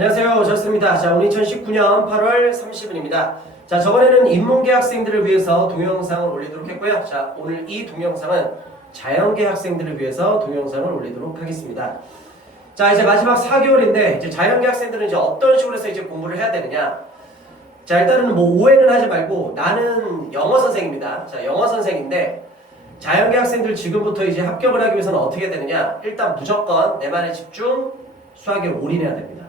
안녕하세요. 저스입니다. 자, 오늘 2019년 8월 30일입니다. 자, 저번에는 인문계 학생들을 위해서 동영상을 올리도록 했고요. 자, 오늘 이 동영상은 자연계 학생들을 위해서 동영상을 올리도록 하겠습니다. 자, 이제 마지막 4개월인데 이제 자연계 학생들은 이제 어떤 식으로 해서 이제 공부를 해야 되느냐? 자, 일단은 뭐 오해는 하지 말고 나는 영어 선생입니다. 자, 영어 선생인데 자연계 학생들 지금부터 이제 합격을 하기 위해서는 어떻게 되느냐? 일단 무조건 내 말에 집중, 수학에 올인해야 됩니다.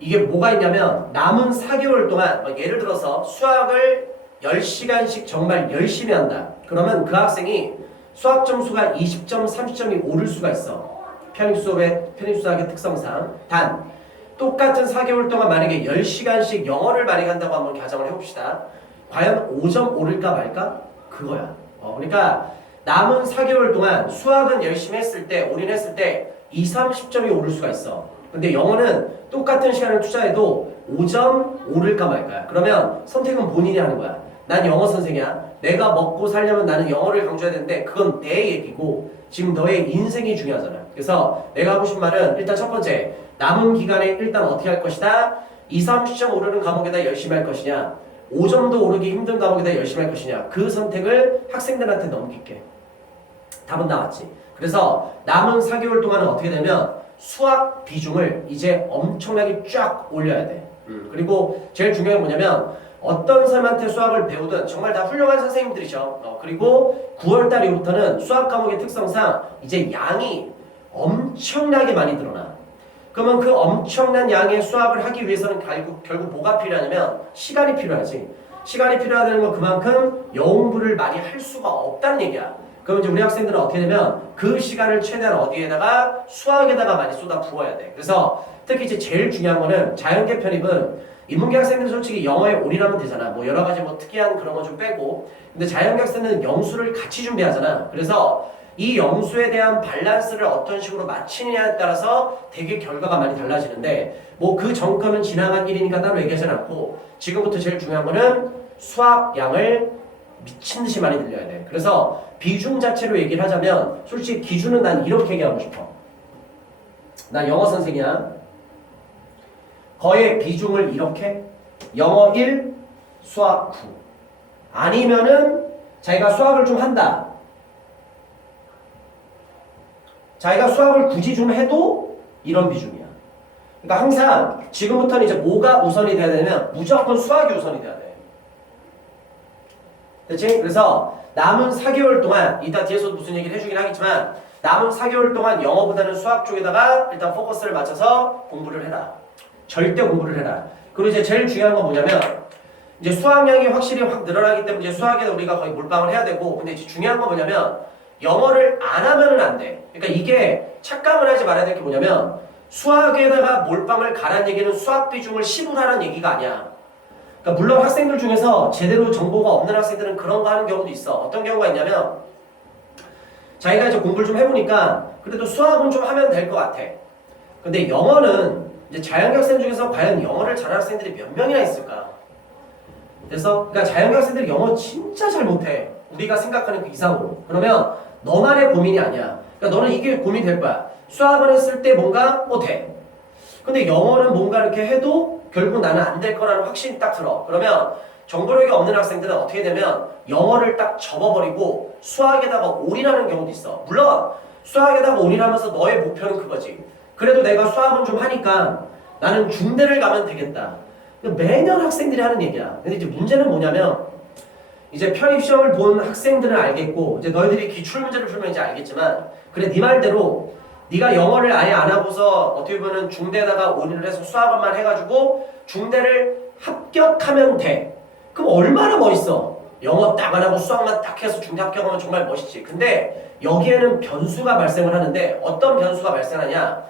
이게 뭐가 있냐면 남은 4개월 동안 예를 들어서 수학을 10시간씩 정말 열심히 한다. 그러면 그 학생이 수학 점수가 20점, 30점이 오를 수가 있어. 편입수학의 특성상. 단 똑같은 4개월 동안 만약에 10시간씩 영어를 많이 간다고 한번 가정을 해봅시다. 과연 5점 오를까 말까? 그거야. 그러니까 남은 4개월 동안 수학은 열심히 했을 때, 올인했을 때 20, 30점이 오를 수가 있어. 근데 영어는 똑같은 시간을 투자해도 5점 오를까 말까야. 그러면 선택은 본인이 하는 거야. 난 영어 선생이야. 내가 먹고 살려면 나는 영어를 강조해야 되는데 그건 내 얘기고 지금 너의 인생이 중요하잖아. 그래서 내가 하고 싶은 말은 일단 첫 번째, 남은 기간에 일단 어떻게 할 것이다. 20, 30점 오르는 과목에다 열심히 할 것이냐, 5점도 오르기 힘든 과목에다 열심히 할 것이냐, 그 선택을 학생들한테 넘길게. 답은 나왔지. 그래서 남은 4개월 동안은 어떻게 되면 수학 비중을 이제 엄청나게 쫙 올려야 돼. 그리고 제일 중요한 게 뭐냐면 어떤 사람한테 수학을 배우든 정말 다 훌륭한 선생님들이죠. 그리고 9월달 이후부터는 수학 과목의 특성상 이제 양이 엄청나게 많이 늘어나. 그러면 그 엄청난 양의 수학을 하기 위해서는 결국 뭐가 필요하냐면 시간이 필요하지. 시간이 필요하다는 건 그만큼 영공부를 많이 할 수가 없다는 얘기야. 그럼 이제 우리 학생들은 어떻게 되면 그 시간을 최대한 어디에다가 수학에다가 많이 쏟아 부어야 돼. 그래서 특히 이제 제일 중요한 거는 자연계 편입은 인문계 학생들은 솔직히 영어에 올인하면 되잖아. 뭐 여러 가지 뭐 특이한 그런 거 좀 빼고. 근데 자연계 학생들은 영수를 같이 준비하잖아. 그래서 이 영수에 대한 밸런스를 어떤 식으로 맞추느냐에 따라서 되게 결과가 많이 달라지는데 뭐 그 전거는 지나간 일이니까 따로 얘기하진 않고 지금부터 제일 중요한 거는 수학 양을 미친 듯이 많이 늘려야 돼. 그래서 비중 자체로 얘기를 하자면 솔직히 기준은 난 이렇게 얘기하고 싶어. 난 영어 선생이야. 거의 비중을 이렇게 영어 1, 수학 9. 아니면은 자기가 수학을 좀 한다. 자기가 수학을 굳이 좀 해도 이런 비중이야. 그러니까 항상 지금부터는 이제 뭐가 우선이 돼야 되냐면 무조건 수학이 우선이 돼야 돼. 그치? 그래서 남은 4개월 동안 이따 뒤에서도 무슨 얘기를 해주긴 하겠지만 남은 4개월 동안 영어보다는 수학 쪽에다가 일단 포커스를 맞춰서 공부를 해라. 절대 공부를 해라. 그리고 이제 제일 중요한 건 뭐냐면 이제 수학량이 확실히 확 늘어나기 때문에 이제 수학에 우리가 거의 몰빵을 해야 되고 근데 이제 중요한 건 뭐냐면 영어를 안 하면은 안 돼. 그러니까 이게 착각을 하지 말아야 될 게 뭐냐면 수학에다가 몰빵을 가라는 얘기는 수학 비중을 10으로 하라는 얘기가 아니야. 그러니까 물론 학생들 중에서 제대로 정보가 없는 학생들은 그런 거 하는 경우도 있어. 어떤 경우가 있냐면 자기가 이제 공부를 좀 해보니까 그래도 수학은 좀 하면 될 것 같아. 근데 영어는 이제 자연계 학생 중에서 과연 영어를 잘하는 학생들이 몇 명이나 있을까? 그래서 그러니까 자연계 학생들이 영어 진짜 잘 못해. 우리가 생각하는 그 이상으로. 그러면 너만의 고민이 아니야. 그러니까 너는 이게 고민이 될 거야. 수학을 했을 때 뭔가 돼. 근데 영어는 뭔가 이렇게 해도 결국 나는 안 될 거라는 확신이 딱 들어. 그러면 정보력이 없는 학생들은 어떻게 되면 영어를 딱 접어버리고 수학에다가 올인하는 경우도 있어. 물론 수학에다가 올인하면서 너의 목표는 그거지. 그래도 내가 수학은 좀 하니까 나는 중대를 가면 되겠다. 매년 학생들이 하는 얘기야. 근데 이제 문제는 뭐냐면 이제 편입시험을 본 학생들은 알겠고 이제 너희들이 기출문제를 풀면 이제 알겠지만 그래 네 말대로 네가 영어를 아예 안 하고서 어떻게 보면 중대에다가 올인을 해서 수학만 해가지고 중대를 합격하면 돼. 그럼 얼마나 멋있어. 영어 딱 안 하고 수학만 딱 해서 중대 합격하면 정말 멋있지. 근데 여기에는 변수가 발생을 하는데 어떤 변수가 발생하냐.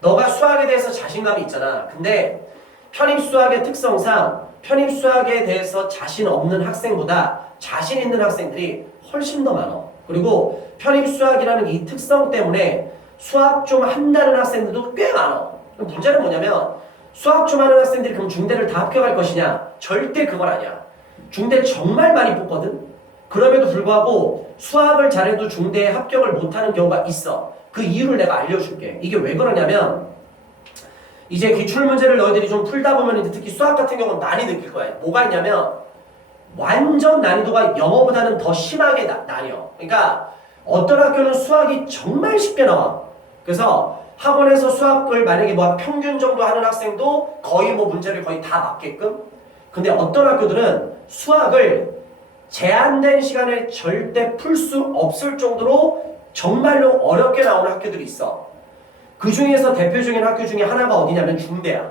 너가 수학에 대해서 자신감이 있잖아. 근데 편입수학의 특성상 편입수학에 대해서 자신 없는 학생보다 자신 있는 학생들이 훨씬 더 많아. 그리고 편입수학이라는 이 특성 때문에 수학 좀 한다는 학생들도 꽤 많아. 그럼 문제는 뭐냐면 수학 좀 하는 학생들이 그럼 중대를 다 합격할 것이냐? 절대 그건 아니야. 중대 정말 많이 뽑거든? 그럼에도 불구하고 수학을 잘해도 중대에 합격을 못하는 경우가 있어. 그 이유를 내가 알려줄게. 이게 왜 그러냐면 이제 기출문제를 너희들이 좀 풀다 보면 이제 특히 수학 같은 경우는 많이 느낄 거야. 뭐가 있냐면 완전 난이도가 영어보다는 더 심하게 나뉘어. 그러니까 어떤 학교는 수학이 정말 쉽게 나와. 그래서 학원에서 수학을 만약에 뭐 평균 정도 하는 학생도 거의 뭐 문제를 거의 다 맞게끔. 근데 어떤 학교들은 수학을 제한된 시간에 절대 풀 수 없을 정도로 정말로 어렵게 나오는 학교들이 있어. 그 중에서 대표적인 학교 중에 하나가 어디냐면 중대야.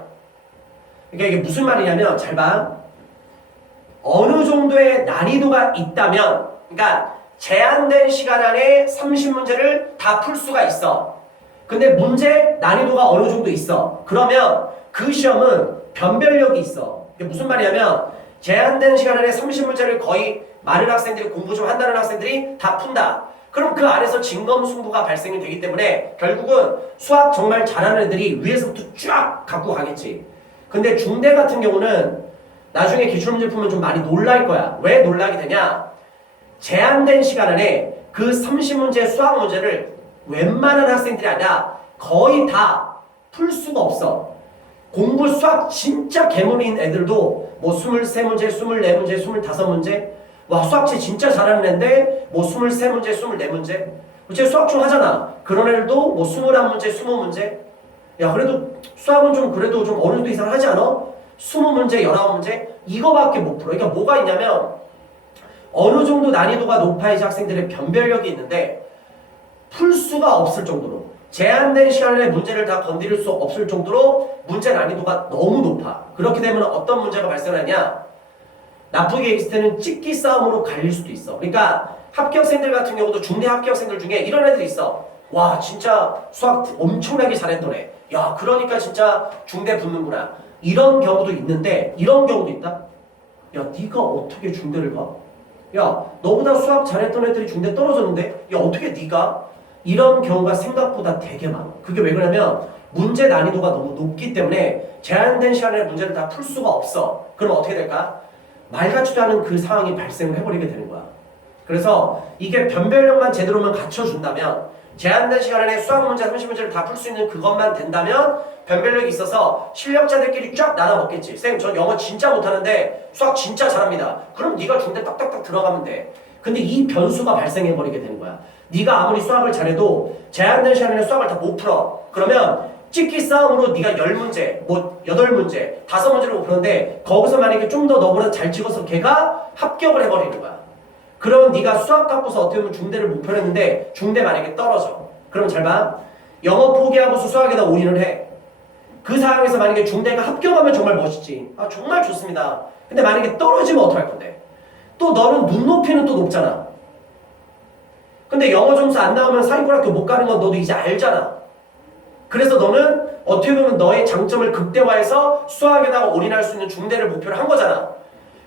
그러니까 이게 무슨 말이냐면 잘 봐. 어느 정도의 난이도가 있다면, 그러니까 제한된 시간 안에 30문제를 다 풀 수가 있어. 근데 문제 난이도가 어느 정도 있어. 그러면 그 시험은 변별력이 있어. 이게 무슨 말이냐면 제한된 시간 안에 30문제를 거의 많은 학생들이 공부 좀 한다는 학생들이 다 푼다. 그럼 그 안에서 진검승부가 발생이 되기 때문에 결국은 수학 정말 잘하는 애들이 위에서부터 쫙 갖고 가겠지. 근데 중대 같은 경우는 나중에 기출문제 풀면 좀 많이 놀랄 거야. 왜 놀라게 되냐? 제한된 시간 안에 그 30문제 수학 문제를 웬만한 학생들이 아니라 거의 다 풀 수가 없어. 공부 수학 진짜 개물인 애들도 뭐 23문제, 24문제, 25문제 와 수학책 진짜 잘하는 애인데 뭐 23문제, 24문제 쟤 수학 좀 하잖아. 그런 애들도 뭐 21문제, 20문제 야 그래도 수학은 좀 그래도 좀 어느 정도 이상 하지 않아? 20문제, 19문제 이거밖에 못 풀어. 그러니까 뭐가 있냐면 어느 정도 난이도가 높아야지 학생들의 변별력이 있는데 풀 수가 없을 정도로 제한된 시간에 문제를 다 건드릴 수 없을 정도로 문제 난이도가 너무 높아. 그렇게 되면 어떤 문제가 발생하냐? 나쁘게 얘기했을 때는 찍기 싸움으로 갈릴 수도 있어. 그러니까 합격생들 같은 경우도 중대 합격생들 중에 이런 애들이 있어. 와 진짜 수학 엄청나게 잘했던 애. 야 그러니까 진짜 중대 붙는구나. 이런 경우도 있는데 이런 경우도 있다. 야 네가 어떻게 중대를 가? 야 너보다 수학 잘했던 애들이 중대 떨어졌는데 야 어떻게 네가? 이런 경우가 생각보다 되게 많아. 그게 왜 그러냐면 문제 난이도가 너무 높기 때문에 제한된 시간에 문제를 다 풀 수가 없어. 그럼 어떻게 될까? 말 같지도 않은 그 상황이 발생을 해버리게 되는 거야. 그래서 이게 변별력만 제대로만 갖춰준다면 제한된 시간 안에 수학 문제 30문제를 다 풀 수 있는 그것만 된다면 변별력이 있어서 실력자들끼리 쫙 나눠 먹겠지. 쌤, 전 영어 진짜 못하는데 수학 진짜 잘합니다. 그럼 네가 중대 딱딱딱 들어가면 돼. 근데 이 변수가 발생해버리게 되는 거야. 네가 아무리 수학을 잘해도 제한된 시간에 수학을 다 못 풀어. 그러면 찍기 싸움으로 네가 10문제, 뭐 8문제, 5문제를 못 푸는데 거기서 만약에 좀 더 너보다 잘 찍어서 걔가 합격을 해버리는 거야. 그러면 네가 수학 갖고서 어떻게 보면 중대를 목표했는데 중대 만약에 떨어져. 그럼 잘 봐. 영어 포기하고서 수학에다 올인을 해. 그 상황에서 만약에 중대가 합격하면 정말 멋있지. 아 정말 좋습니다. 근데 만약에 떨어지면 어떡할 건데? 또 너는 눈높이는 또 높잖아. 근데 영어 점수 안 나오면 사립고등학교 못 가는 건 너도 이제 알잖아. 그래서 너는 어떻게 보면 너의 장점을 극대화해서 수학에다가 올인할 수 있는 중대를 목표로 한 거잖아.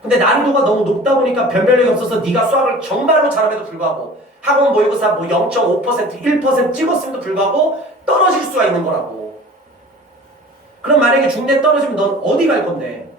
근데 난이도가 너무 높다 보니까 변별력이 없어서 네가 수학을 정말로 잘함에도 불구하고 학원 모의고사 뭐 0.5%, 1% 찍었음에도 불구하고 떨어질 수가 있는 거라고. 그럼 만약에 중대 떨어지면 넌 어디 갈 건데?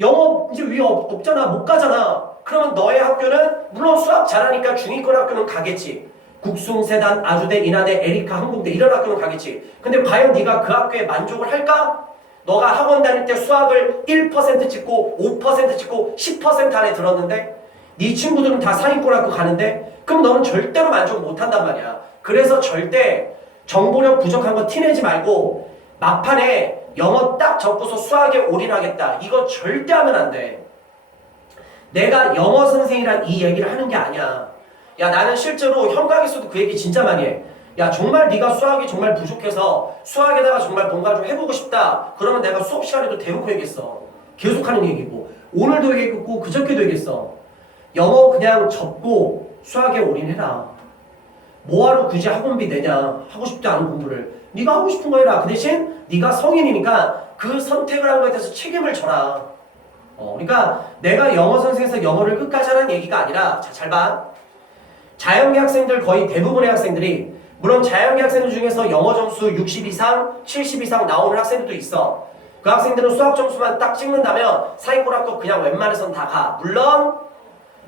영어 이제 위에 없잖아. 못 가잖아. 그러면 너의 학교는 물론 수학 잘하니까 중위권 학교는 가겠지. 국숭세단, 아주대, 인하대, 에리카, 항공대 이런 학교는 가겠지. 근데 과연 네가 그 학교에 만족을 할까? 너가 학원 다닐 때 수학을 1% 찍고 5% 찍고 10% 안에 들었는데 네 친구들은 다 상위권 학교 가는데 그럼 너는 절대로 만족 못한단 말이야. 그래서 절대 정보력 부족한 거 티내지 말고 막판에 영어 딱 적고서 수학에 올인하겠다. 이거 절대 하면 안 돼. 내가 영어 선생이란 이 얘기를 하는 게 아니야. 야 나는 실제로 현강에서도 그 얘기 진짜 많이 해. 야 정말 네가 수학이 정말 부족해서 수학에다가 정말 뭔가 좀 해보고 싶다. 그러면 내가 수업 시간에도 대놓고 얘기했어. 계속하는 얘기고 오늘도 얘기했고 그저께도 얘기했어. 영어 그냥 접고 수학에 올인해라. 뭐하러 굳이 학원비 내냐. 하고 싶지 않은 공부를. 네가 하고 싶은 거 해라. 그 대신 네가 성인이니까 그 선택을 한 거에 대해서 책임을 져라. 그러니까 내가 영어 선생에서 영어를 끝까지 하라는 얘기가 아니라 자, 잘 봐. 자연계 학생들 거의 대부분의 학생들이 물론 자연계 학생들 중에서 영어 점수 60 이상, 70 이상 나오는 학생들도 있어. 그 학생들은 수학 점수만 딱 찍는다면 사회고등학교 그냥 웬만해서는 다 가. 물론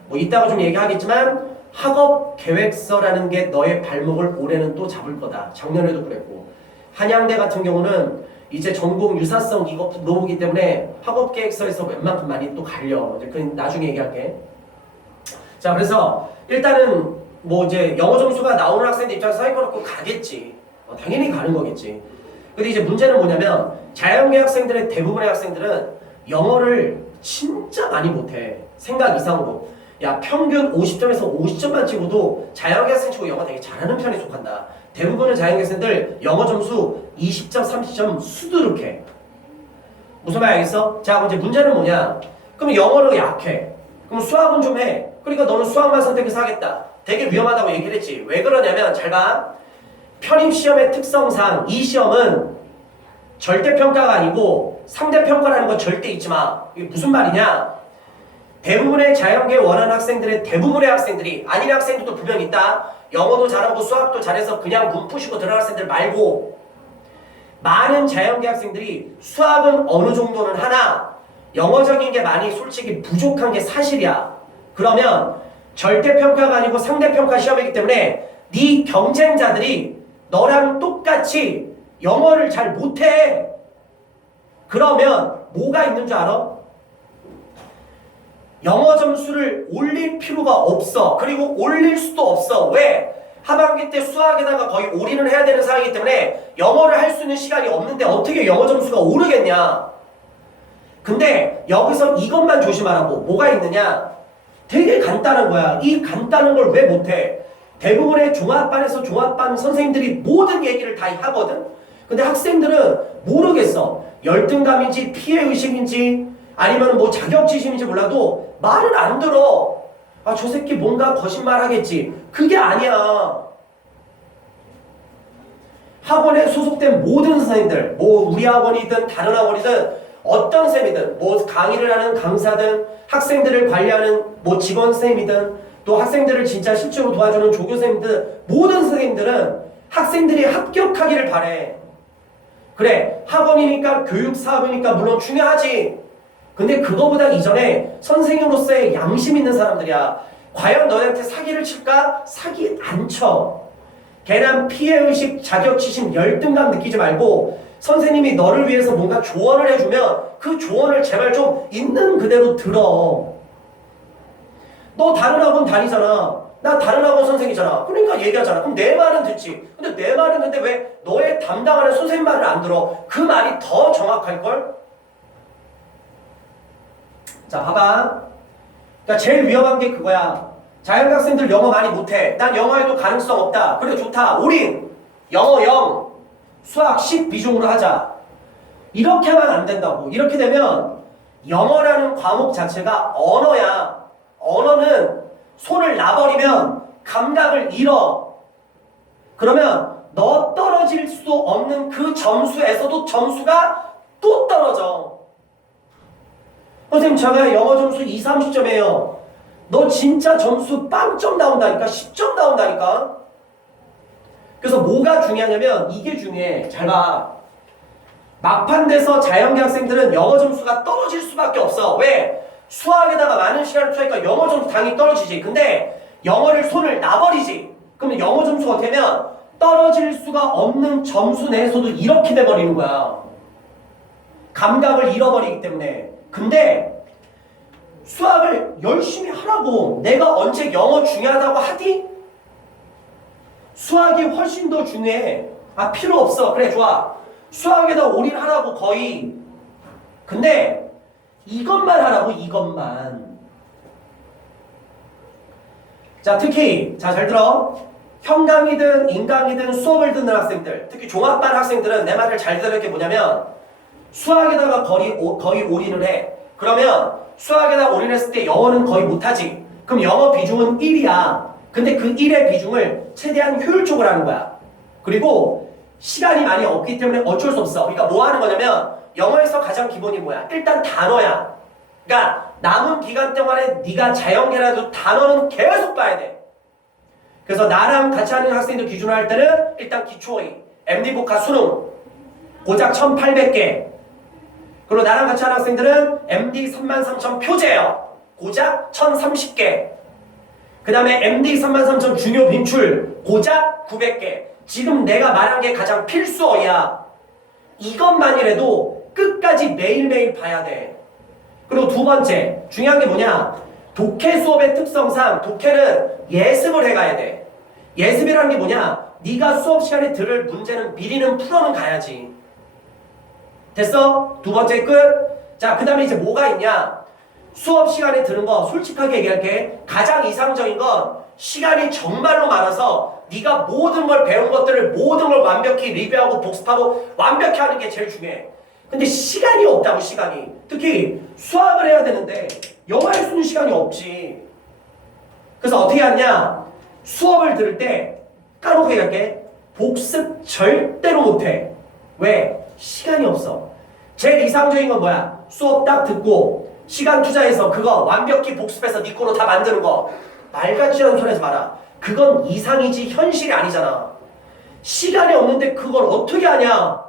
뭐 이따가 좀 얘기하겠지만 학업 계획서라는 게 너의 발목을 올해는 또 잡을 거다. 작년에도 그랬고 한양대 같은 경우는 이제 전공 유사성 이거 노무기 때문에 학업 계획서에서 웬만큼 많이 또 갈려. 이제 그 나중에 얘기할게. 자, 그래서 일단은 뭐 이제 영어 점수가 나오는 학생들 입장에서 사이코놓고 가겠지. 당연히 가는 거겠지. 근데 이제 문제는 뭐냐면 자연계 학생들의 대부분의 학생들은 영어를 진짜 많이 못해. 생각 이상으로. 야, 평균 50점에서 50점만 찍어도 자연계 학생 치고 영어 되게 잘하는 편에 속한다. 대부분의 자연계 학생들 영어 점수 20점, 30점 수두룩해. 무슨 말 알겠어? 자, 그럼 이제 문제는 뭐냐? 그럼 영어로 약해. 그럼 수학은 좀 해. 그러니까 너는 수학만 선택해서 하겠다. 되게 위험하다고 얘기를 했지. 왜 그러냐면 잘 봐. 편입시험의 특성상 이 시험은 절대평가가 아니고 상대평가라는 거 절대 잊지 마. 이게 무슨 말이냐? 대부분의 자연계 원하는 학생들의 대부분의 학생들이 아닌 학생들도 분명히 있다. 영어도 잘하고 수학도 잘해서 그냥 문 푸시고 들어갈 학생들 말고 많은 자연계 학생들이 수학은 어느 정도는 하나 영어적인 게 많이 솔직히 부족한 게 사실이야. 그러면 절대평가가 아니고 상대평가 시험이기 때문에 네 경쟁자들이 너랑 똑같이 영어를 잘 못해. 그러면 뭐가 있는 줄 알아? 영어 점수를 올릴 필요가 없어. 그리고 올릴 수도 없어. 왜? 하반기 때 수학에다가 거의 올인을 해야 되는 상황이기 때문에 영어를 할 수 있는 시간이 없는데 어떻게 영어 점수가 오르겠냐? 근데 여기서 이것만 조심하라고. 뭐가 있느냐? 되게 간단한 거야. 이 간단한 걸 왜 못해? 대부분의 종합반에서 종합반 선생님들이 모든 얘기를 다 하거든? 근데 학생들은 모르겠어. 열등감인지 피해의식인지 아니면 뭐 자격지심인지 몰라도 말을 안 들어. 아, 저 새끼 뭔가 거짓말 하겠지. 그게 아니야. 학원에 소속된 모든 선생님들, 뭐 우리 학원이든 다른 학원이든 어떤 쌤이든 뭐 강의를 하는 강사든 학생들을 관리하는 뭐 직원 선생님이든 또 학생들을 진짜 실제로 도와주는 조교 선생님들 모든 선생님들은 학생들이 합격하기를 바래. 그래, 학원이니까 교육 사업이니까 물론 중요하지. 근데 그거보다 이전에 선생님으로서의 양심 있는 사람들이야. 과연 너네한테 사기를 칠까? 사기 안 쳐. 괜한 피해의식, 자격지심, 열등감 느끼지 말고 선생님이 너를 위해서 뭔가 조언을 해주면 그 조언을 제발 좀 있는 그대로 들어. 너 다른 학원 다니잖아. 나 다른 학원 선생이잖아. 그러니까 얘기하잖아. 그럼 내 말은 듣지. 근데 내 말은 듣는데 왜 너의 담당하는 선생님 말을 안 들어? 그 말이 더 정확할걸? 자, 봐봐. 그러니까 제일 위험한 게 그거야. 자연계 학생들 영어 많이 못해. 난 영어에도 가능성 없다. 그래, 좋다. 올인. 영어 0. 수학 10 비중으로 하자. 이렇게만 안 된다고. 이렇게 되면 영어라는 과목 자체가 언어야. 언어는 손을 놔버리면 감각을 잃어. 그러면 너 떨어질 수 없는 그 점수에서도 점수가 또 떨어져. 선생님, 제가 영어 점수 2, 30점이에요. 너 진짜 점수 빵점 나온다니까. 10점 나온다니까. 그래서 뭐가 중요하냐면 이게 중요해. 잘 봐. 막판 돼서 자연계 학생들은 영어 점수가 떨어질 수밖에 없어. 왜? 수학에다가 많은 시간을 투자하니까 영어 점수 당연히 떨어지지. 근데 영어를 손을 놔버리지. 그러면 영어 점수가 어떻게 되면 떨어질 수가 없는 점수 내에서도 이렇게 돼버리는 거야. 감각을 잃어버리기 때문에. 근데 수학을 열심히 하라고. 내가 언제 영어 중요하다고 하디? 수학이 훨씬 더 중요해. 아, 필요 없어. 그래, 좋아. 수학에다 올인하라고 거의. 근데 이것만 하라고. 이것만. 자, 특히 잘 들어. 형강이든 인강이든 수업을 듣는 학생들, 특히 종합반 학생들은 내 말을 잘 들을 게 뭐냐면 수학에다가 거의 올인을 해. 그러면 수학에다 올인했을 때 영어는 거의 못하지. 그럼 영어 비중은 1이야. 근데 그 1의 비중을 최대한 효율적으로 하는 거야. 그리고 시간이 많이 없기 때문에 어쩔 수 없어. 그러니까 뭐 하는 거냐면 영어에서 가장 기본이 뭐야? 일단 단어야. 그러니까 남은 기간 동안에 네가 자연계라도 단어는 계속 봐야 돼. 그래서 나랑 같이 하는 학생들 기준으로 할 때는 일단 기초의 MD복화 수능 고작 1800개. 그리고 나랑 같이 하는 학생들은 MD 33,000 표제요. 고작 1030개. 그 다음에 MD 33,000 중요 빈출 고작 900개. 지금 내가 말한 게 가장 필수어야. 이것만이라도 끝까지 매일매일 봐야 돼. 그리고 두 번째, 중요한 게 뭐냐? 독해 수업의 특성상 독해는 예습을 해가야 돼. 예습이라는 게 뭐냐? 네가 수업 시간에 들을 문제는 미리는 풀어는 가야지. 됐어? 두 번째 끝. 자, 그 다음에 이제 뭐가 있냐? 수업 시간에 들은 거 솔직하게 얘기할게. 가장 이상적인 건 시간이 정말로 많아서 네가 모든 걸 배운 것들을 모든 걸 완벽히 리뷰하고 복습하고 완벽히 하는 게 제일 중요해. 근데 시간이 없다고. 시간이. 특히 수학을 해야 되는데 영어할 수 있는 시간이 없지. 그래서 어떻게 하냐? 수업을 들을 때 까놓고 얘기할게. 복습 절대로 못해. 왜? 시간이 없어. 제일 이상적인 건 뭐야? 수업 딱 듣고 시간 투자해서 그거 완벽히 복습해서 네 거로 다 만드는 거. 말같지 않은 소리 하지 마라. 그건 이상이지 현실이 아니잖아. 시간이 없는데 그걸 어떻게 하냐?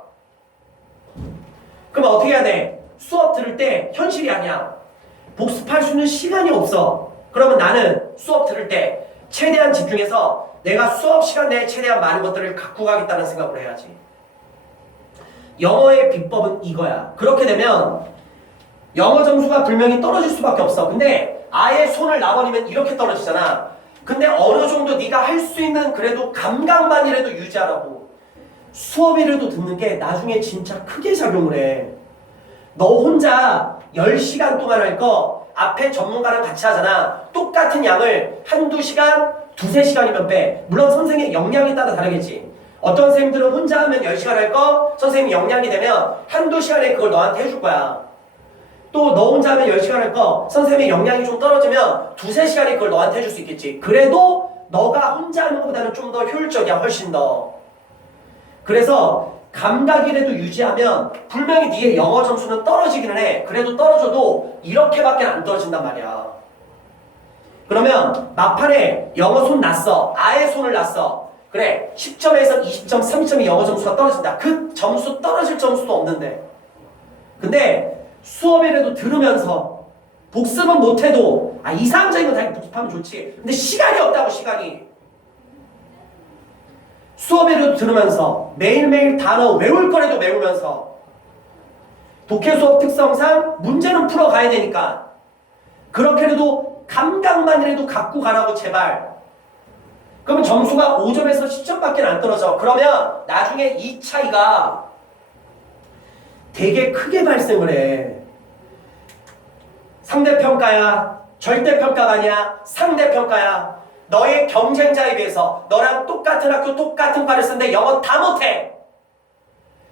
그럼 어떻게 해야 돼? 수업 들을 때 현실이 아니야. 복습할 수 있는 시간이 없어. 그러면 나는 수업 들을 때 최대한 집중해서 내가 수업 시간 내에 최대한 많은 것들을 갖고 가겠다는 생각을 해야지. 영어의 비법은 이거야. 그렇게 되면 영어 점수가 분명히 떨어질 수밖에 없어. 근데 아예 손을 놔버리면 이렇게 떨어지잖아. 근데 어느 정도 네가 할 수 있는 그래도 감각만이라도 유지하라고. 수업이라도 듣는 게 나중에 진짜 크게 작용을 해. 너 혼자 10시간 동안 할 거 앞에 전문가랑 같이 하잖아. 똑같은 양을 한두 시간, 두세 시간이면 빼. 물론 선생님의 역량에 따라 다르겠지. 어떤 선생님들은 혼자 하면 10시간 할 거 선생님이 역량이 되면 한두 시간에 그걸 너한테 해줄 거야. 또 너 혼자 하면 10시간 할 거 선생님의 역량이 좀 떨어지면 두세 시간에 그걸 너한테 해줄 수 있겠지. 그래도 너가 혼자 하는 것보다는 좀 더 효율적이야. 훨씬 더. 그래서 감각이라도 유지하면 분명히 네의 영어 점수는 떨어지기는 해. 그래도 떨어져도 이렇게밖에 안 떨어진단 말이야. 그러면 막판에 영어 손 놨어. 아예 손을 놨어. 그래 10점에서 20점, 30점이 영어 점수가 떨어진다. 그 점수 떨어질 점수도 없는데. 근데 수업이라도 들으면서 복습은 못해도 이상적인 건 당연히 복습하면 좋지. 근데 시간이 없다고. 시간이. 수업이라도 들으면서 매일매일 단어 외울 거라도 외우면서 독해 수업 특성상 문제는 풀어가야 되니까 그렇게라도 감각만이라도 갖고 가라고. 제발. 그러면 점수가 5점에서 10점밖에 안 떨어져. 그러면 나중에 이 차이가 되게 크게 발생을 해. 상대평가야. 절대평가가 아니야. 상대평가야. 너의 경쟁자에 비해서 너랑 똑같은 학교 똑같은 과를 쓰는데 영어 다 못해.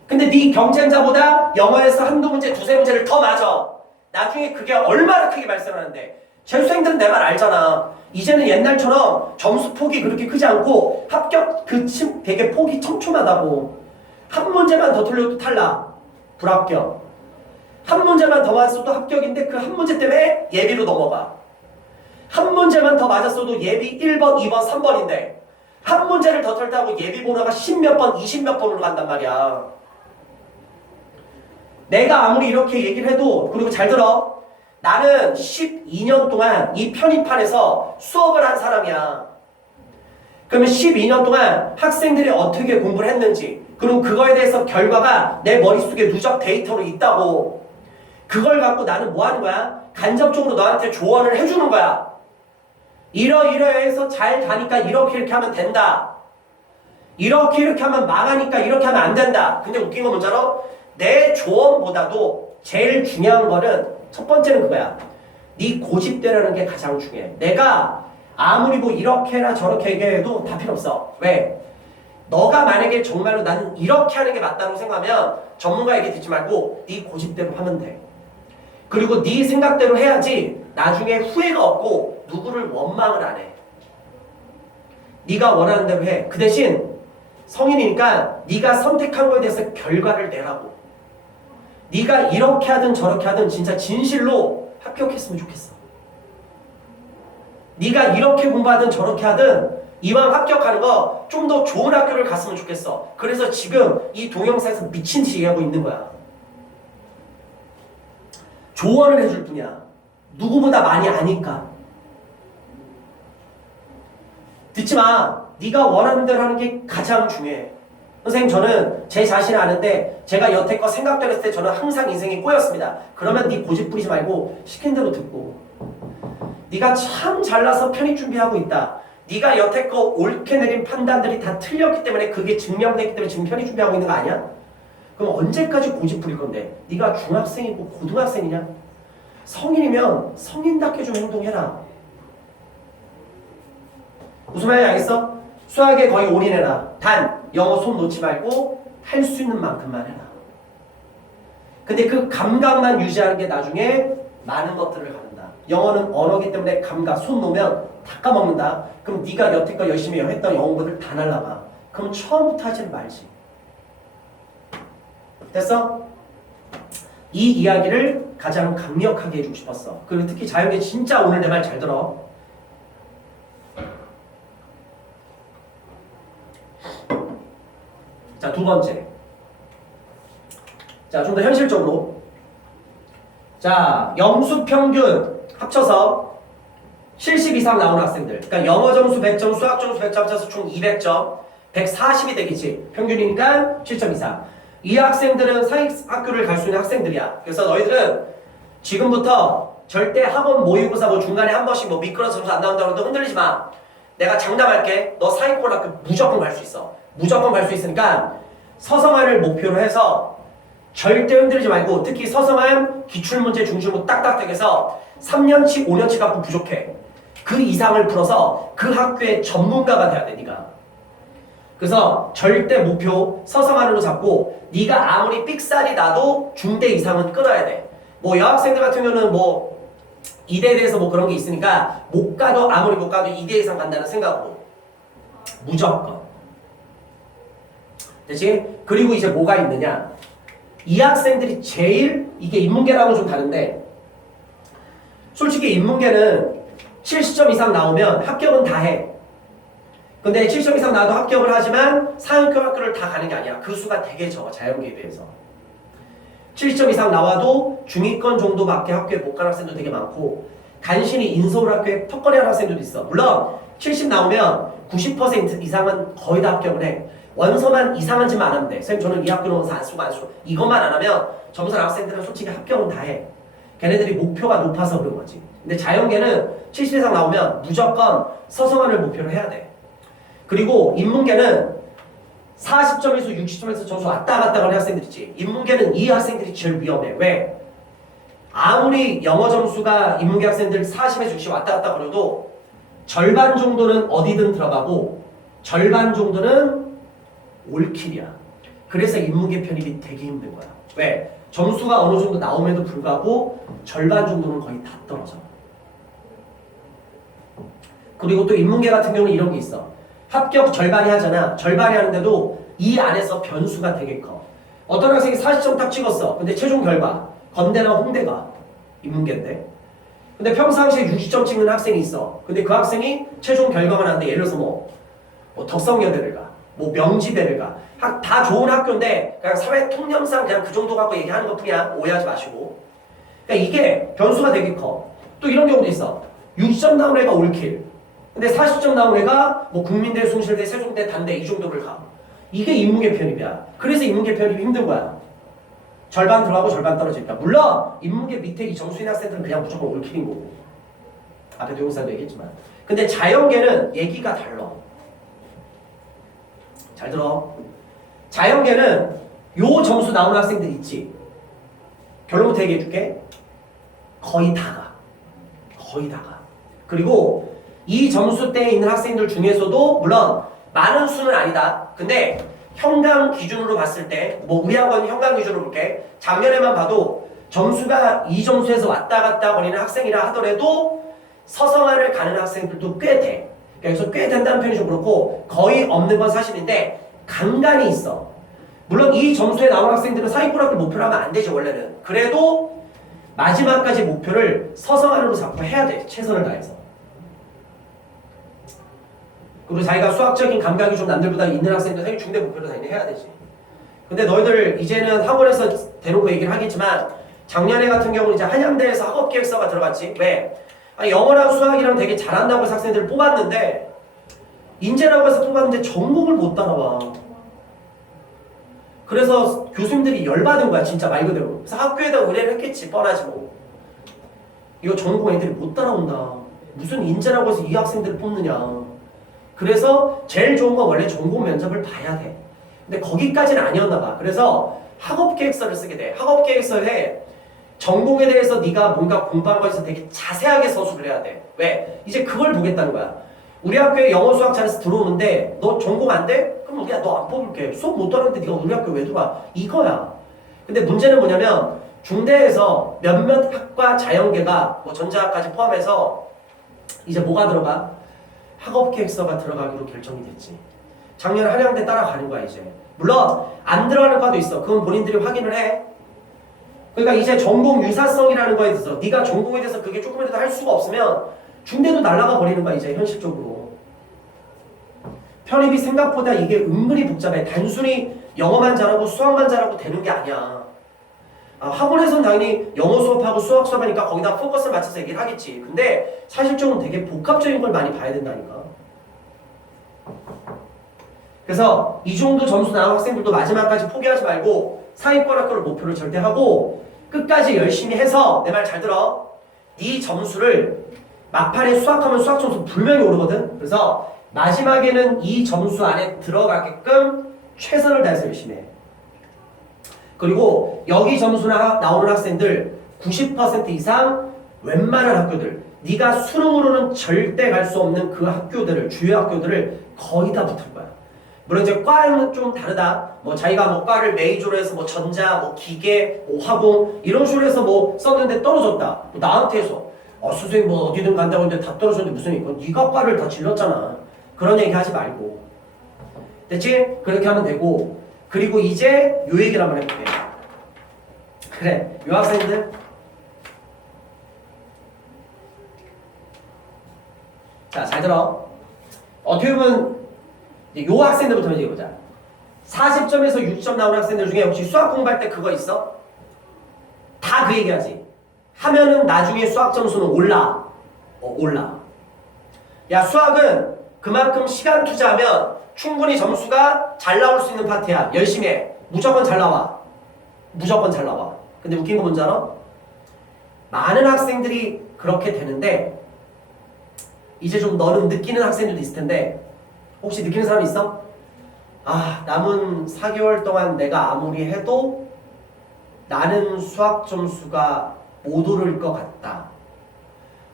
근데 네 경쟁자보다 영어에서 한두 문제 두세 문제를 더 맞아. 나중에 그게 얼마나 크게 발생하는데. 재수생들은 내 말 알잖아. 이제는 옛날처럼 점수 폭이 그렇게 크지 않고 합격 되게 폭이 촘촘하다고. 한 문제만 더 틀려도 탈락. 불합격. 한 문제만 더 맞았어도 합격인데 그 한 문제 때문에 예비로 넘어가. 한 문제만 더 맞았어도 예비 1번, 2번, 3번인데 한 문제를 더 틀다고 예비 번호가 10몇 번, 20몇 번으로 간단 말이야. 내가 아무리 이렇게 얘기를 해도, 그리고 잘 들어. 나는 12년 동안 이 편입판에서 수업을 한 사람이야. 그러면 12년 동안 학생들이 어떻게 공부를 했는지, 그리고 그거에 대해서 결과가 내 머릿속에 누적 데이터로 있다고. 그걸 갖고 나는 뭐 하는 거야? 간접적으로 너한테 조언을 해주는 거야. 이러해서 잘 가니까 이렇게 하면 된다. 이렇게 하면 망하니까 이렇게 하면 안 된다. 근데 웃긴 건 뭔지 알아? 내 조언보다도 제일 중요한 거는 첫 번째는 그거야. 네 고집대로라는 게 가장 중요해. 내가 아무리 뭐 이렇게 해라 저렇게 얘기해도 다 필요 없어. 왜? 너가 만약에 정말로 나는 이렇게 하는 게 맞다고 생각하면 전문가 얘기 듣지 말고 네 고집대로 하면 돼. 그리고 네 생각대로 해야지 나중에 후회가 없고 누구를 원망을 안 해. 네가 원하는 대로 해. 그 대신 성인이니까 네가 선택한 거에 대해서 결과를 내라고. 네가 이렇게 하든 저렇게 하든 진짜 진실로 합격했으면 좋겠어. 네가 이렇게 공부하든 저렇게 하든 이왕 합격하는 거 좀 더 좋은 학교를 갔으면 좋겠어. 그래서 지금 이 동영상에서 미친 듯이 얘기하고 있는 거야. 조언을 해줄 뿐이야. 누구보다 많이 아니까. 듣지 마. 네가 원하는 대로 하는 게 가장 중요해. 선생님 저는 제 자신을 아는데 제가 여태껏 생각도 했을 때 저는 항상 인생이 꼬였습니다. 그러면 네 고집 부리지 말고 시킨 대로 듣고 네가 참 잘나서 편입 준비하고 있다. 네가 여태껏 옳게 내린 판단들이 다 틀렸기 때문에 그게 증명됐기 때문에 지금 편입 준비하고 있는 거 아니야? 그럼 언제까지 고집 부릴 건데? 네가 중학생이고 고등학생이냐? 성인이면 성인답게 좀 행동해라. 무슨 말인지 알겠어? 수학에 거의 올인해라. 단 영어 손 놓지 말고 할 수 있는 만큼만 해라. 근데 그 감각만 유지하는 게 나중에 많은 것들을 갖는다. 영어는 언어기 때문에 감각, 손 놓으면 다 까먹는다. 그럼 네가 여태껏 열심히 했던 영어 공부들 다 날라가. 그럼 처음부터 하지는 말지. 됐어? 이 이야기를 가장 강력하게 해주고 싶었어. 그리고 특히 자연계 진짜 오늘 내 말 잘 들어. 자, 두 번째. 자, 좀 더 현실적으로. 자, 영수 평균 합쳐서 70 이상 나오는 학생들. 그러니까 영어 점수 100점, 수학 점수 100점 합쳐서 총 200점. 140이 되겠지. 평균이니까 7점 이상. 이 학생들은 사립학교를 갈 수 있는 학생들이야. 그래서 너희들은 지금부터 절대 학원 모의고사 뭐 중간에 한 번씩 뭐 미끄러져 점수 안 나온다고 해도 흔들리지 마. 내가 장담할게. 너 사립고등학교 무조건 갈 수 있어. 무조건 갈 수 있으니까 서성한을 목표로 해서 절대 흔들리지 말고, 특히 서성한 기출문제 중심으로 딱딱하게 해서 3년치 5년치 갖고 부족해. 그 이상을 풀어서 그 학교의 전문가가 돼야 돼. 네가. 그래서 절대 목표 서성한으로 잡고 네가 아무리 삑살이 나도 중대 이상은 끊어야 돼. 뭐 여학생들 같은 경우는 뭐 이대에 대해서 뭐 그런 게 있으니까 못 가도 아무리 못 가도 2대 이상 간다는 생각으로 무조건. 되지? 그리고 이제 뭐가 있느냐? 이 학생들이 제일, 이게 인문계랑은 좀 다른데, 솔직히 인문계는 70점 이상 나오면 합격은 다 해. 근데 70점 이상 나와도 합격을 하지만 사회교육학교를 다 가는 게 아니야. 그 수가 되게 적어, 자연계에 비해서. 70점 이상 나와도 중위권 정도밖에 학교에 못 가는 학생도 되게 많고, 간신히 인서울학교에 턱걸이하는 학생들도 있어. 물론 70 나오면 90% 이상은 거의 다 합격을 해. 원서만 이상한 짓만 안 하면 돼. 선생님 저는 이 학교 원서 안 쓰고 이것만 안 하면 점수 나온 학생들은 솔직히 합격은 다 해. 걔네들이 목표가 높아서 그런 거지. 근데 자연계는 70 이상 나오면 무조건 서성한을 목표로 해야 돼. 그리고 인문계는 40점에서 60점에서 점수 왔다 갔다 가는 학생들 있지. 인문계는 이 학생들이 제일 위험해. 왜? 아무리 영어 점수가 인문계 학생들 40에서 60 왔다 갔다 그래도 절반 정도는 어디든 들어가고 절반 정도는 올킬이야. 그래서 인문계 편입이 되게 힘든 거야. 왜? 점수가 어느 정도 나옴에도 불구하고 절반 정도는 거의 다 떨어져. 그리고 또 인문계 같은 경우는 이런 게 있어. 합격 절반이 하잖아. 절반이 하는데도 이 안에서 변수가 되게 커. 어떤 학생이 40점 딱 찍었어. 근데 최종 결과 건대나 홍대가 인문계인데, 근데 평상시에 60점 찍는 학생이 있어. 근데 그 학생이 최종 결과만 하는데, 예를 들어서 뭐 덕성여대를 가, 뭐 명지대를 가. 다 좋은 학교인데 그냥 사회 통념상 그냥 그 정도 갖고 얘기하는 것 뿐이야. 오해하지 마시고. 그러니까 이게 변수가 되게 커. 또 이런 경우도 있어. 60점 나온 애가 올킬. 근데 40점 나온 애가 뭐 국민대, 숭실대, 세종대, 단대 이 정도를 가. 이게 인문계 편입이야. 그래서 인문계 편입이 힘든 거야. 절반 들어가고 절반 떨어지니까. 물론 인문계 밑에 이 점수인 학생들은 그냥 무조건 올킬인 거고. 앞에 동영상도 얘기했지만. 근데 자연계는 얘기가 달라. 잘 들어. 자연계는 요 점수 나오는 학생들 있지. 결론부터 얘기해줄게. 거의 다 가. 거의 다 가. 그리고 이 점수대에 있는 학생들 중에서도 물론 많은 수는 아니다. 근데 현강 기준으로 봤을 때, 뭐 우리 학원 현강 기준으로 볼게. 작년에만 봐도 점수가 이 점수에서 왔다 갔다 거리는 학생이라 하더라도 서성한을 가는 학생들도 꽤 돼. 그래서 꽤 된다는 표현이 좀 그렇고 거의 없는 건 사실인데 간간이 있어. 물론 이 점수에 나온 학생들은 사립고등학교 목표로 하면 안 되죠, 원래는. 그래도 마지막까지 목표를 서성한으로 잡고 해야 돼. 최선을 다해서. 그리고 자기가 수학적인 감각이 좀 남들보다 있는 학생들 사실 중대 목표로 당연히 해야 되지. 근데 너희들 이제는 학원에서 대놓고 얘기를 하겠지만 작년에 같은 경우는 이제 한양대에서 학업기획서가 들어갔지. 왜? 영어랑 수학이랑 되게 잘한다고 해서 학생들을 뽑았는데 인재라고 해서 뽑았는데 전공을 못 따라와. 그래서 교수님들이 열받은 거야 진짜 말 그대로. 그래서 학교에다 의뢰를 했겠지 뻔하지 뭐. 이거 전공 애들이 못 따라온다. 무슨 인재라고 해서 이 학생들을 뽑느냐. 그래서 제일 좋은 건 원래 전공 면접을 봐야 돼. 근데 거기까지는 아니었나 봐. 그래서 학업계획서를 쓰게 돼. 학업계획서에 전공에 대해서 네가 뭔가 공부한 거에 대해서 되게 자세하게 서술을 해야 돼. 왜? 이제 그걸 보겠다는 거야. 우리 학교에 영어 수학 잘해서 들어오는데 너 전공 안 돼? 그럼 우리가 너 안 뽑을게. 수업 못 따르는데 네가 우리 학교에 왜 들어와? 이거야. 근데 문제는 뭐냐면 중대에서 몇몇 학과 자연계가 뭐 전자학까지 포함해서 이제 뭐가 들어가? 학업계획서가 들어가기로 결정이 됐지. 작년 한양대 따라가는 거야 이제. 물론 안 들어가는 과도 있어. 그건 본인들이 확인을 해. 그러니까 이제 전공 유사성이라는 거에 대해서 네가 전공에 대해서 그게 조금이라도 할 수가 없으면 중대도 날아가 버리는 거야 이제 현실적으로. 편입이 생각보다 이게 은근히 복잡해. 단순히 영어만 잘하고 수학만 잘하고 되는 게 아니야. 학원에서는 당연히 영어 수업하고 수학 수업하니까 거기다 포커스를 맞춰서 얘기를 하겠지. 근데 사실적으로 되게 복합적인 걸 많이 봐야 된다니까. 그래서 이 정도 점수 나온 학생들도 마지막까지 포기하지 말고 상위권 학교를 목표를 절대 하고 끝까지 열심히 해서 내 말 잘 들어. 네 점수를 막판에 수학하면 수학 점수 분명히 오르거든. 그래서 마지막에는 이 점수 안에 들어가게끔 최선을 다해서 열심히 해. 그리고 여기 점수나 나오는 학생들 90% 이상 웬만한 학교들 네가 수능으로는 절대 갈 수 없는 그 학교들을 주요 학교들을 거의 다 붙을 거야. 물론 이제 과는 좀 다르다. 뭐 자기가 뭐 과를 메이저로 해서 뭐 전자, 뭐 기계, 뭐 화공 이런 식으로 해서 뭐 썼는데 떨어졌다. 뭐 나한테 해서 선생님 뭐 어디든 간다고 했는데 다 떨어졌는데 무슨 이거 네가 과를 다 질렀잖아. 그런 얘기 하지 말고. 됐지? 그렇게 하면 되고. 그리고 이제 요 얘기를 한번 해볼게. 그래, 요 학생들 자, 잘 들어. 어떻게 보면 요 학생들부터 얘기해보자. 40점에서 60점 나오는 학생들 중에 혹시 수학 공부할 때 그거 있어? 다 그 얘기하지. 하면은 나중에 수학 점수는 올라. 올라. 야, 수학은 그만큼 시간 투자하면 충분히 점수가 잘 나올 수 있는 파트야. 열심히 해. 무조건 잘 나와. 무조건 잘 나와. 근데 웃긴 거 뭔지 알아? 많은 학생들이 그렇게 되는데 이제 좀 너는 느끼는 학생들도 있을 텐데 혹시 느끼는 사람 있어? 남은 4개월 동안 내가 아무리 해도 나는 수학 점수가 못 오를 것 같다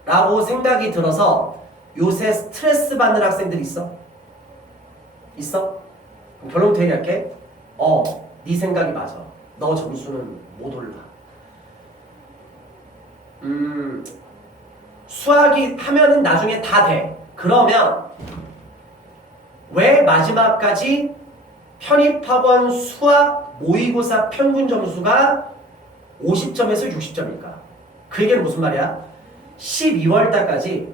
라고 생각이 들어서 요새 스트레스 받는 학생들 있어? 있어? 그럼 결론부터 얘기할게. 네 생각이 맞아. 너 점수는 못 올라. 수학이 하면은 나중에 다 돼. 그러면 왜 마지막까지 편입학원 수학 모의고사 평균 점수가 50점에서 60점일까? 그 얘기는 무슨 말이야? 12월 달까지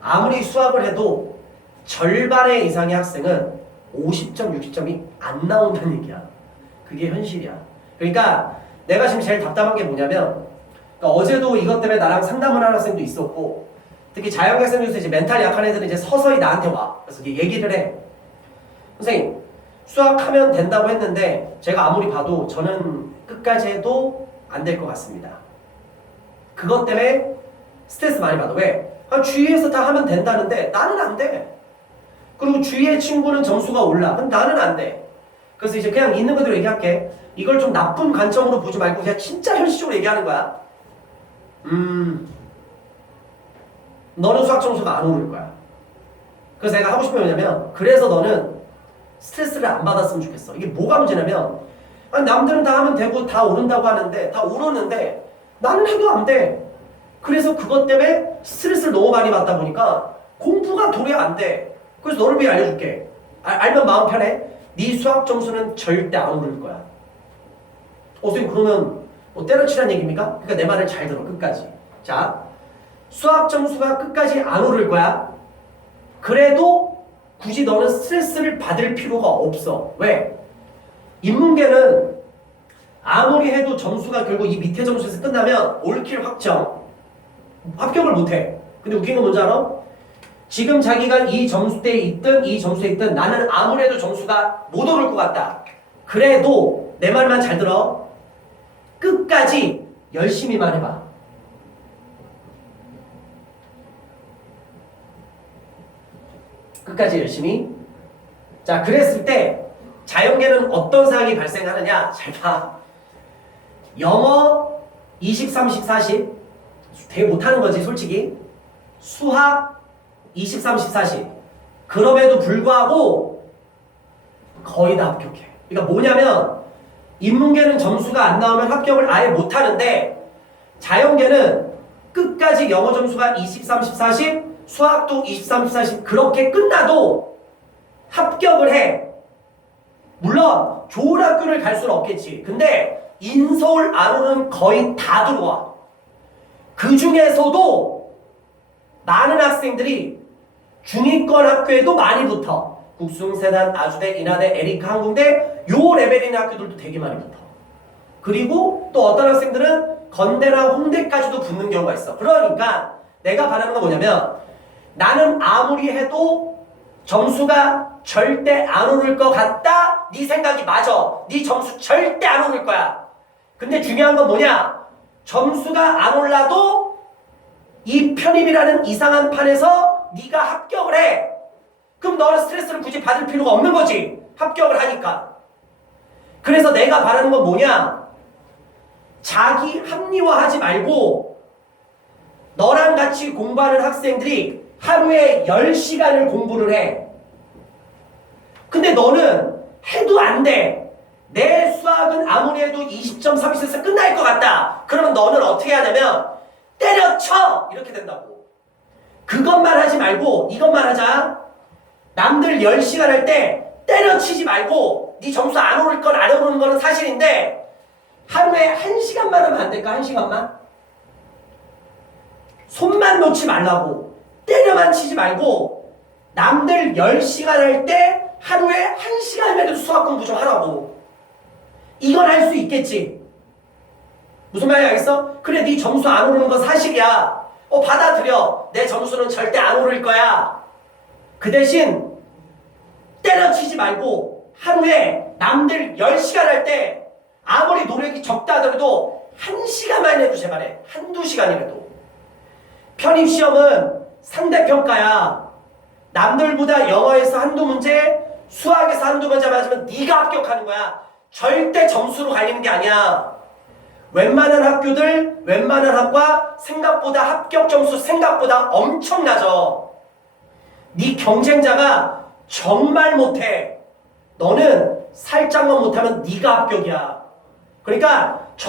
아무리 수학을 해도 절반의 이상의 학생은 50점, 60점이 안 나온다는 얘기야. 그게 현실이야. 그러니까 내가 지금 제일 답답한 게 뭐냐면 그러니까 어제도 이것 때문에 나랑 상담을 하는 학생도 있었고 특히 자연계 학생 중에서 이제 멘탈이 약한 애들은 이제 서서히 나한테 와. 그래서 얘기를 해. 선생님, 수학하면 된다고 했는데 제가 아무리 봐도 저는 끝까지 해도 안 될 것 같습니다. 그것 때문에 스트레스 많이 받아. 왜? 주위에서 다 하면 된다는데 나는 안 돼. 그리고 주위의 친구는 점수가 올라. 그럼 나는 안 돼. 그래서 이제 그냥 있는 그대로 얘기할게. 이걸 좀 나쁜 관점으로 보지 말고 그냥 진짜 현실적으로 얘기하는 거야. 너는 수학 점수가 안 오를 거야. 그래서 내가 하고 싶은 게 뭐냐면 그래서 너는 스트레스를 안 받았으면 좋겠어. 이게 뭐가 문제냐면 남들은 다 하면 되고 다 오른다고 하는데 다 오르는데 나는 해도 안 돼. 그래서 그것 때문에 스트레스를 너무 많이 받다 보니까 공부가 도래 안 돼. 그래서 너를 위해 알려줄게. 알면 마음 편해. 네 수학 점수는 절대 안 오를 거야. 선생님 그러면 뭐 때려치라는 얘기입니까? 그러니까 내 말을 잘 들어 끝까지. 자, 수학 점수가 끝까지 안 오를 거야. 그래도 굳이 너는 스트레스를 받을 필요가 없어. 왜? 인문계는 아무리 해도 점수가 결국 이 밑에 점수에서 끝나면 올킬 확정. 합격을 못해. 근데 웃긴 건 뭔지 알아? 지금 자기가 이 점수대에 있든 이 점수에 있든 나는 아무래도 점수가 못 오를 것 같다. 그래도 내 말만 잘 들어. 끝까지 열심히만 해봐. 끝까지 열심히. 자, 그랬을 때 자연계는 어떤 상황이 발생하느냐? 잘 봐. 영어 20, 30, 40 되게 못하는 거지 솔직히. 수학 20, 30, 40 그럼에도 불구하고 거의 다 합격해. 그러니까 뭐냐면 인문계는 점수가 안 나오면 합격을 아예 못하는데 자연계는 끝까지 영어 점수가 20, 30, 40 수학도 20, 30, 40 그렇게 끝나도 합격을 해. 물론 좋은 학교를 갈 수는 없겠지. 근데 인서울 안으로는 거의 다 들어와. 그 중에서도 많은 학생들이 중위권 학교에도 많이 붙어. 국숭세단, 아주대, 인하대, 에리카, 항공대 요 레벨 있는 학교들도 되게 많이 붙어. 그리고 또 어떤 학생들은 건대나 홍대까지도 붙는 경우가 있어. 그러니까 내가 바라는 건 뭐냐면 나는 아무리 해도 점수가 절대 안 오를 것 같다. 네 생각이 맞아. 네 점수 절대 안 오를 거야. 근데 중요한 건 뭐냐? 점수가 안 올라도 이 편입이라는 이상한 판에서 네가 합격을 해. 그럼 너는 스트레스를 굳이 받을 필요가 없는 거지. 합격을 하니까. 그래서 내가 바라는 건 뭐냐? 자기 합리화하지 말고 너랑 같이 공부하는 학생들이 하루에 10시간을 공부를 해. 근데 너는 해도 안 돼. 내 수학은 아무리 해도 20점, 30점에서 끝날 것 같다. 그러면 너는 어떻게 하냐면 때려쳐! 이렇게 된다고. 그것만 하지 말고 이것만 하자. 남들 10시간 할 때 때려치지 말고 네 점수 안 오를 건 안 오르는 거는 사실인데 하루에 1시간만 하면 안 될까? 1시간만? 손만 놓지 말라고. 때려만 치지 말고 남들 10시간 할 때 하루에 1시간이라도 수학 공부 좀 하라고. 이건 할 수 있겠지. 무슨 말인지 알겠어? 그래 네 점수 안 오르는 건 사실이야. 받아들여. 내 점수는 절대 안 오를 거야. 그 대신 때려치지 말고 하루에 남들 10시간 할 때 아무리 노력이 적다 하더라도 1시간만 해도 제발해. 한두 시간이라도. 편입시험은 상대평가야. 남들보다 영어에서 한두 문제, 수학에서 한두 문제 맞으면 네가 합격하는 거야. 절대 점수로 갈리는 게 아니야. 웬만한 학교들, 웬만한 학과 생각보다 합격 점수 생각보다 엄청 낮아. 네 경쟁자가 정말 못해. 너는 살짝만 못하면 네가 합격이야. 그러니까